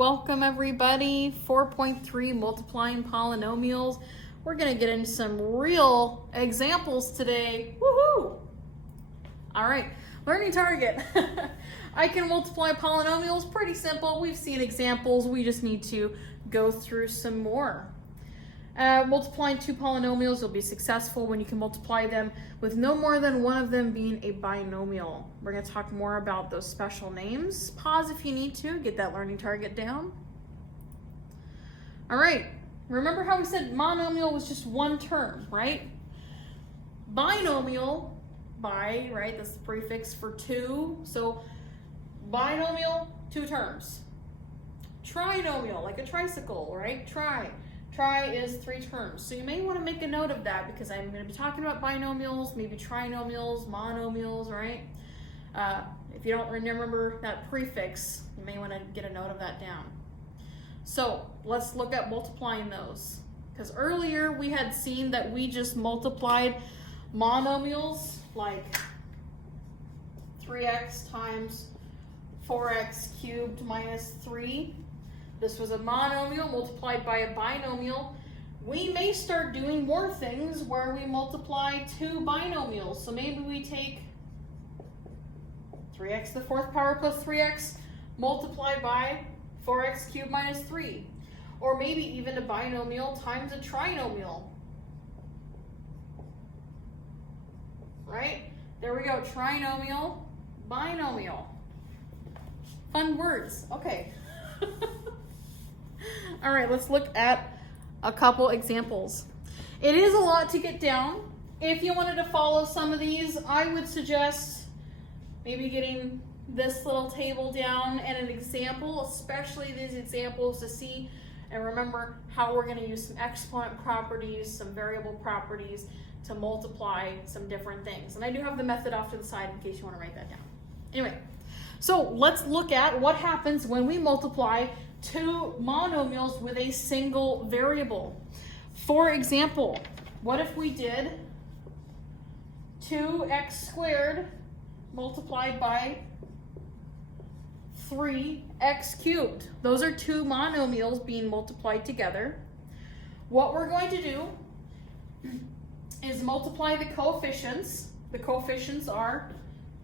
Welcome everybody. 4.3 multiplying polynomials. We're going to get into some real examples today. Woohoo! All right, learning target. I can multiply polynomials, pretty simple. We've seen examples. We just need to go through some more. Multiplying two polynomials will be successful when you can multiply them with no more than one of them being a binomial. We're going to talk more about those special names. Pause if you need to, get that learning target down. All right, remember how we said monomial was just one term, right? Binomial, bi, right, that's the prefix for two. So binomial, two terms. Trinomial, like a tricycle, right? Tri is three terms. So you may want to make a note of that because I'm going to be talking about binomials, maybe trinomials, monomials, right? If you don't remember that prefix, you may want to get a note of that down. So let's look at multiplying those. Because earlier we had seen that we just multiplied monomials like 3x times 4x cubed minus 3. This was a monomial multiplied by a binomial. We may start doing more things where we multiply two binomials. So maybe we take 3x to the fourth power plus 3x multiplied by 4x cubed minus 3. Or maybe even a binomial times a trinomial. Right? There we go. Trinomial, binomial. Fun words. Okay. All right, let's look at a couple examples. It is a lot to get down. If you wanted to follow some of these, I would suggest maybe getting this little table down and an example, especially these examples to see and remember how we're going to use some exponent properties, some variable properties to multiply some different things. And I do have the method off to the side in case you want to write that down. Anyway, so let's look at what happens when we multiply two monomials with a single variable. For example, what if we did 2x squared multiplied by 3x cubed? Those are two monomials being multiplied together. What we're going to do is multiply the coefficients. The coefficients are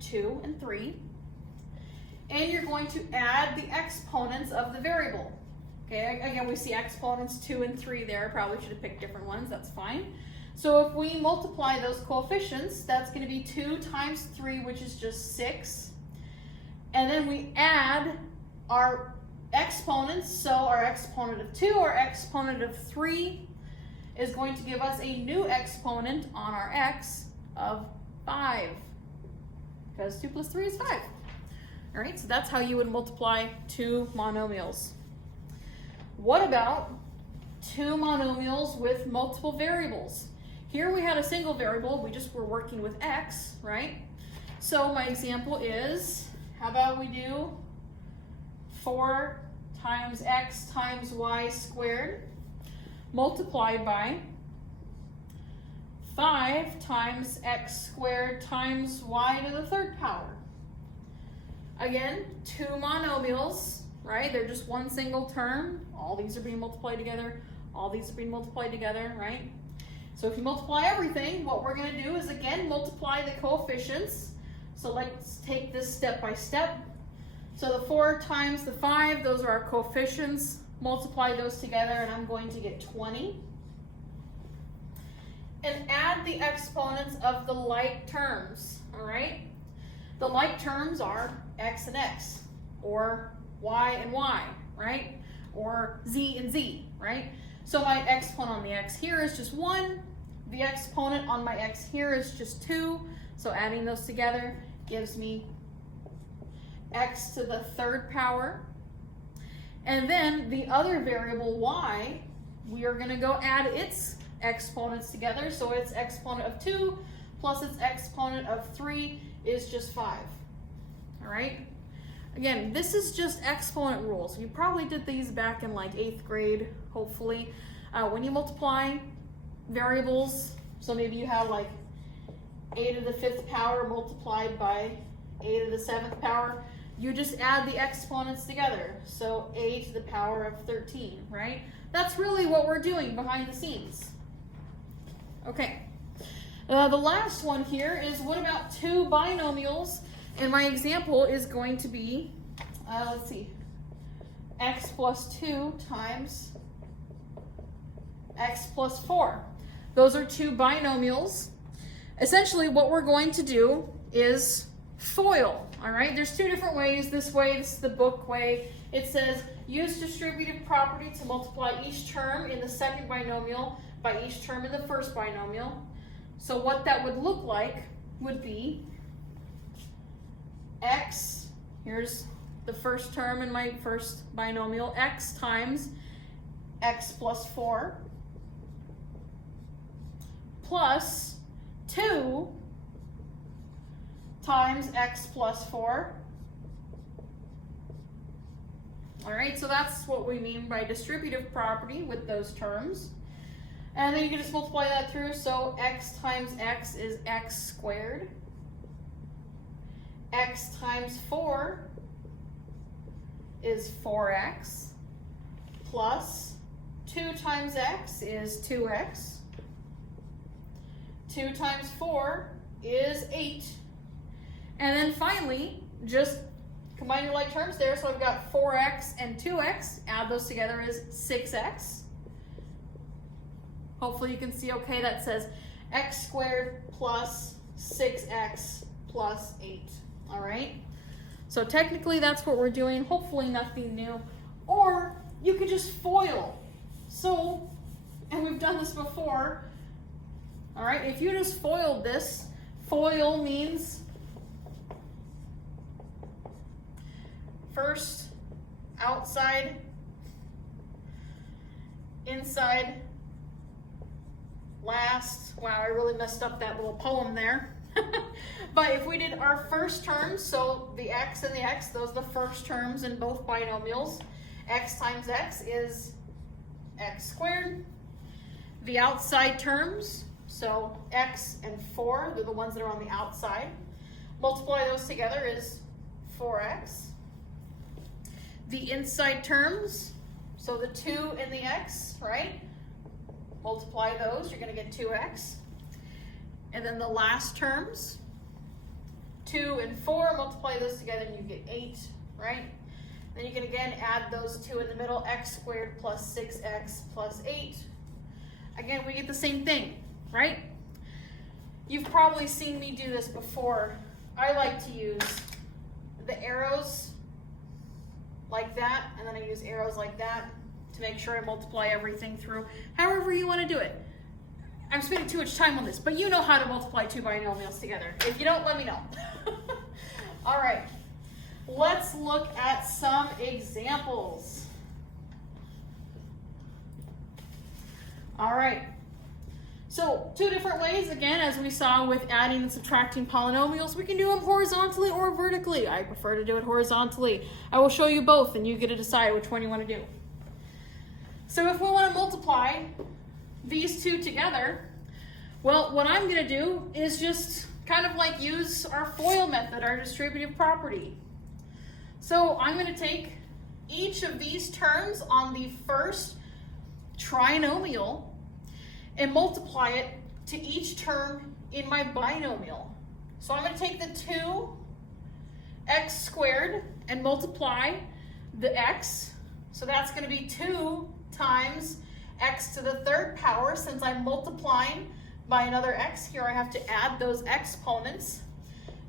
2 and 3. And you're going to add the exponents of the variable. Okay, again, we see exponents 2 and 3 there. Probably should have picked different ones, that's fine. So if we multiply those coefficients, that's going to be 2 times 3, which is just 6. And then we add our exponents, so our exponent of 2 or exponent of 3 is going to give us a new exponent on our x of 5. Because 2 plus 3 is 5. All right, so that's how you would multiply two monomials. What about two monomials with multiple variables? Here we had a single variable, we just were working with x, right? So my example is, how about we do 4 times x times y squared multiplied by 5 times x squared times y to the third power. Again, two monomials, right? They're just one single term. All these are being multiplied together. All these are being multiplied together, right? So if you multiply everything, what we're going to do is, again, multiply the coefficients. So let's take this step by step. So the 4 times the 5, those are our coefficients. Multiply those together, and I'm going to get 20. And add the exponents of the like terms, all right? The like terms are x and x, or y and y, right? Or z and z, right? So my exponent on the x here is just 1. The exponent on my x here is just 2. So adding those together gives me x to the third power. And then the other variable y, we are going to go add its exponents together. So its exponent of 2 plus its exponent of 3 is just 5. All right? Again, this is just exponent rules. You probably did these back in like 8th grade, hopefully. When you multiply variables, so maybe you have like 8 to the 5th power multiplied by 8 to the 7th power, you just add the exponents together. So a to the power of 13, right? That's really what we're doing behind the scenes. Okay. The last one here is, what about two binomials? And my example is going to be, let's see, x plus 2 times x plus 4. Those are two binomials. Essentially, what we're going to do is FOIL, all right? There's two different ways. This way, this is the book way. It says, use distributive property to multiply each term in the second binomial by each term in the first binomial. So what that would look like would be x, here's the first term in my first binomial, x times x plus 4 plus 2 times x plus 4. All right, so that's what we mean by distributive property with those terms. And then you can just multiply that through, so x times x is x squared. X times 4 is 4x, plus 2 times x is 2x. 2 times 4 is 8. And then finally, just combine your like terms there, so I've got 4x and 2x. Add those together is 6x. Hopefully you can see okay, that says x squared plus 6x plus 8. All right? So technically that's what we're doing. Hopefully nothing new. Or you could just FOIL. So, and we've done this before. All right, if you just FOILed this, FOIL means first, outside, inside, last. Wow, I really messed up that little poem there. But if we did our first terms, so the x and the x, those are the first terms in both binomials. X times x is x squared. The outside terms, so x and 4, they're the ones that are on the outside. Multiply those together is 4x. The inside terms, so the 2 and the x, right? Multiply those, you're going to get 2x. And then the last terms, 2 and 4, multiply those together and you get 8, right? Then you can again add those two in the middle, x squared plus 6x plus 8. Again, we get the same thing, right? You've probably seen me do this before. I like to use the arrows like that, and then I use arrows like that to make sure I multiply everything through. However you want to do it. I'm spending too much time on this, but you know how to multiply two binomials together. If you don't, let me know. All right, let's look at some examples. All right, so two different ways, again, as we saw with adding and subtracting polynomials. We can do them horizontally or vertically. I prefer to do it horizontally. I will show you both, and you get to decide which one you want to do. So if we want to multiply these two together, well, what I'm going to do is just kind of like use our FOIL method, our distributive property. So I'm going to take each of these terms on the first trinomial and multiply it to each term in my binomial. So I'm going to take the 2x squared and multiply the x. So that's going to be 2 times x to the third power. Since I'm multiplying by another x, here I have to add those exponents,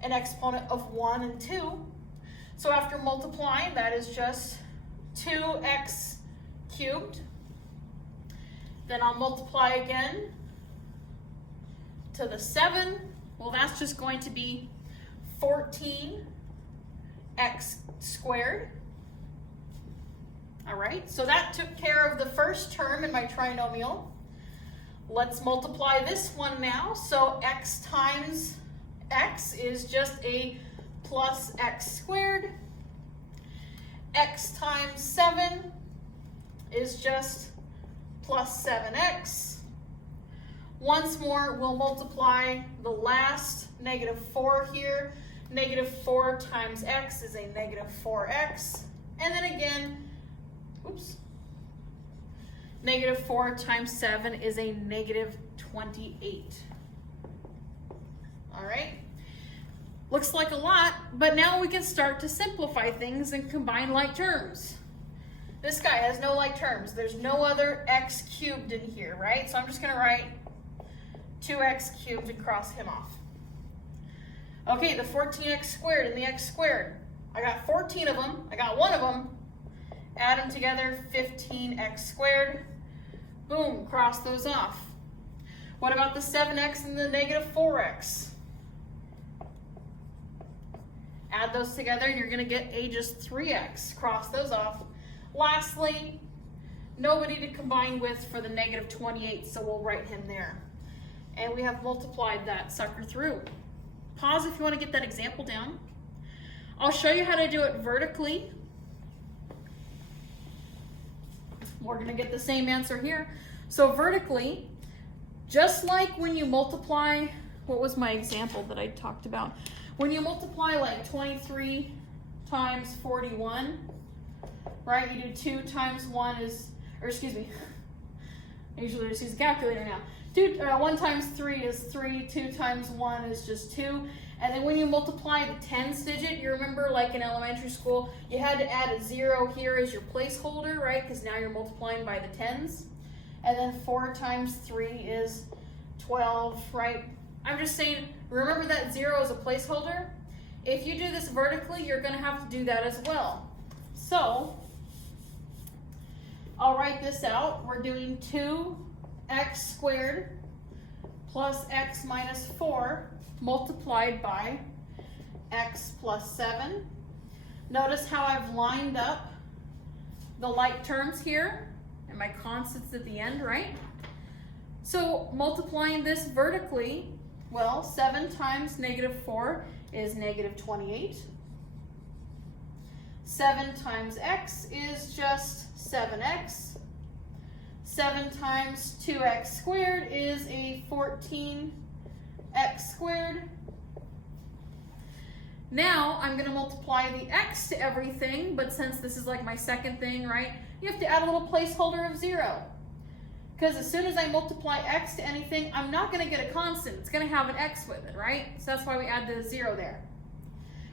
an exponent of 1 and 2. So after multiplying, that is just 2x cubed. Then I'll multiply again to the 7. Well, that's just going to be 14x squared. All right, so that took care of the first term in my trinomial. Let's multiply this one now. So x times x is just a plus x squared. X times 7 is just plus 7x. Once more, we'll multiply the last negative 4 here Negative 4 times x is a negative 4x. And then again, oops, negative 4 times 7 is a negative 28. All right. Looks like a lot, but now we can start to simplify things and combine like terms. This guy has no like terms. There's no other x cubed in here, right? So I'm just going to write 2x cubed and cross him off. Okay, the 14x squared and the x squared. I got 14 of them. I got one of them. Add them together, 15x squared. Boom, cross those off. What about the 7x and the negative 4x? Add those together and you're going to get a just 3x. Cross those off. Lastly, nobody to combine with for the negative 28, so we'll write him there. And we have multiplied that sucker through. Pause if you want to get that example down. I'll show you how to do it vertically. We're going to get the same answer here. So vertically, just like when you multiply, what was my example that I talked about? When you multiply like 23 times 41, right? You do 2 times 1 is, or excuse me, I usually just use a calculator now. 1 times 3 is 3, 2 times 1 is just 2. And then when you multiply the tens digit, you remember like in elementary school, you had to add a 0 here as your placeholder, right? Because now you're multiplying by the tens. And then 4 times 3 is 12, right? I'm just saying, remember that 0 is a placeholder? If you do this vertically, you're going to have to do that as well. So, I'll write this out. We're doing 2x squared plus x minus 4 multiplied by x plus 7. Notice how I've lined up the like terms here and my constants at the end, right? So multiplying this vertically, well, 7 times negative 4 is negative 28. 7 times x is just 7x. 7 times 2x squared is a 14x squared. Now I'm going to multiply the x to everything, but since this is like my second thing, right, you have to add a little placeholder of 0. Because as soon as I multiply x to anything, I'm not going to get a constant. It's going to have an x with it, right? So that's why we add the 0 there.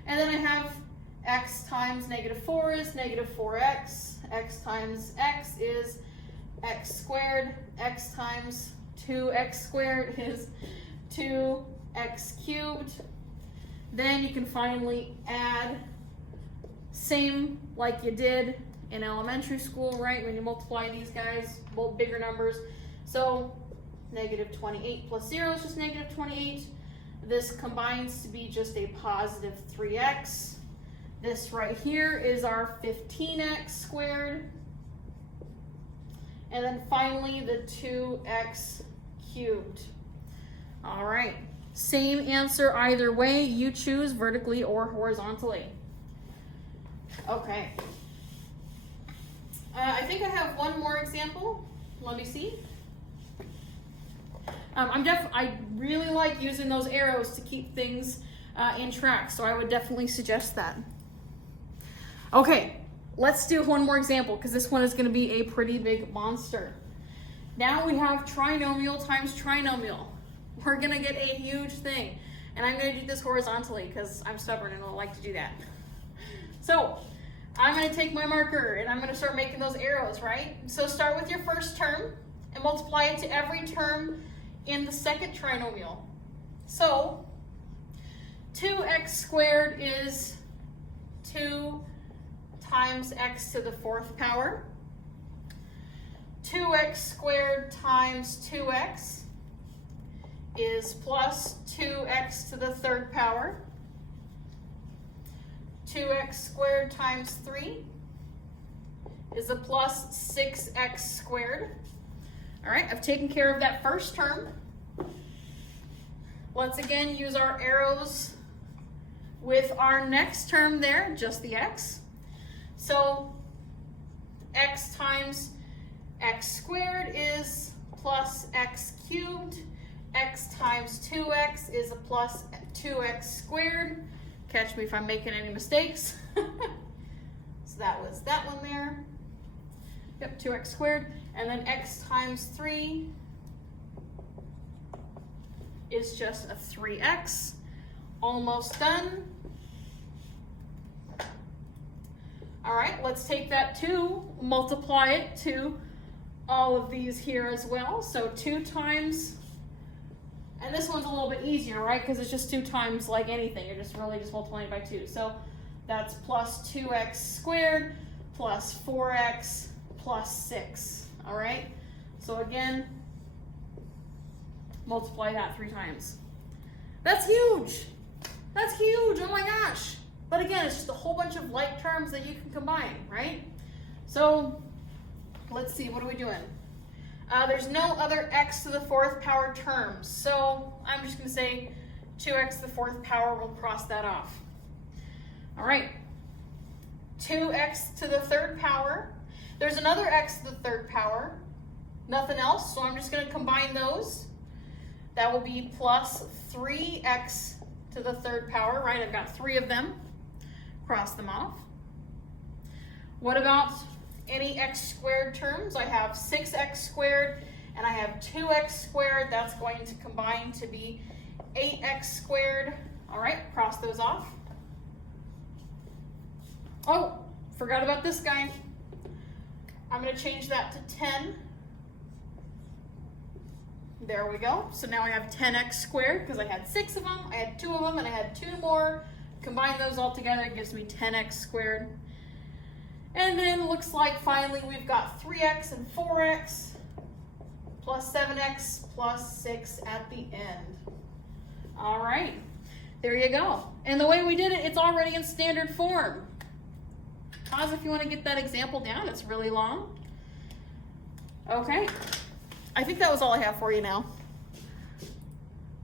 And then I have x times negative 4 is negative 4x. X times x is x squared. X times 2x squared is 2x cubed. Then you can finally add, same like you did in elementary school, right? When you multiply these guys, both bigger numbers. So negative 28 plus 0 is just negative 28. This combines to be just a positive 3x. This right here is our 15x squared. And then finally the 2x cubed. All right, same answer either way. You choose vertically or horizontally. Okay. I think I have one more example. Let me see. I really like using those arrows to keep things in track, so I would definitely suggest that. Okay, let's do one more example because this one is going to be a pretty big monster. Now we have trinomial times trinomial. We're going to get a huge thing, and I'm going to do this horizontally because I'm stubborn and I like to do that. So I'm going to take my marker and I'm going to start making those arrows, right? So start with your first term and multiply it to every term in the second trinomial. So 2x squared is 2 times x to the 4th power. 2x squared times 2x is plus 2x to the 3rd power. 2x squared times 3 is a plus 6x squared. All right, I've taken care of that first term. Let's again use our arrows with our next term there, just the x. So x times x squared is plus x cubed. X times 2x is a plus 2x squared. Catch me if I'm making any mistakes. So that was that one there. Yep, 2x squared. And then x times 3 is just a 3x. Almost done. All right, let's take that 2, multiply it to all of these here as well. So 2 times, and this one's a little bit easier, right? Because it's just 2 times like anything. You're just really just multiplying by 2. So that's plus 2x squared plus 4x plus 6. All right? So again, multiply that 3 times. That's huge. That's huge. Oh my gosh. But again, it's just a whole bunch of like terms that you can combine, right? So let's see, what are we doing? There's no other x to the 4th power terms. So I'm just going to say 2x to the 4th power. We'll cross that off. All right. 2x to the 3rd power. There's another x to the 3rd power. Nothing else, so I'm just going to combine those. That will be plus 3x to the 3rd power, right? I've got 3 of them. Cross them off. What about any x squared terms? I have 6x squared and I have 2x squared. That's going to combine to be 8x squared. All right, cross those off. Oh, forgot about this guy. I'm going to change that to 10. There we go. So now I have 10x squared because I had 6 of them, I had 2 of them, and I had 2 more. Combine those all together, it gives me 10x squared. And then looks like finally we've got 3x and 4x plus 7x plus 6 at the end. All right, there you go. And the way we did it, it's already in standard form. Pause if you want to get that example down. It's really long. Okay, I think that was all I have for you now.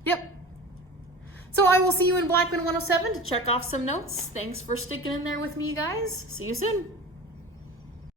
Yep. So I will see you in Blackman 107 to check off some notes. Thanks for sticking in there with me, guys. See you soon.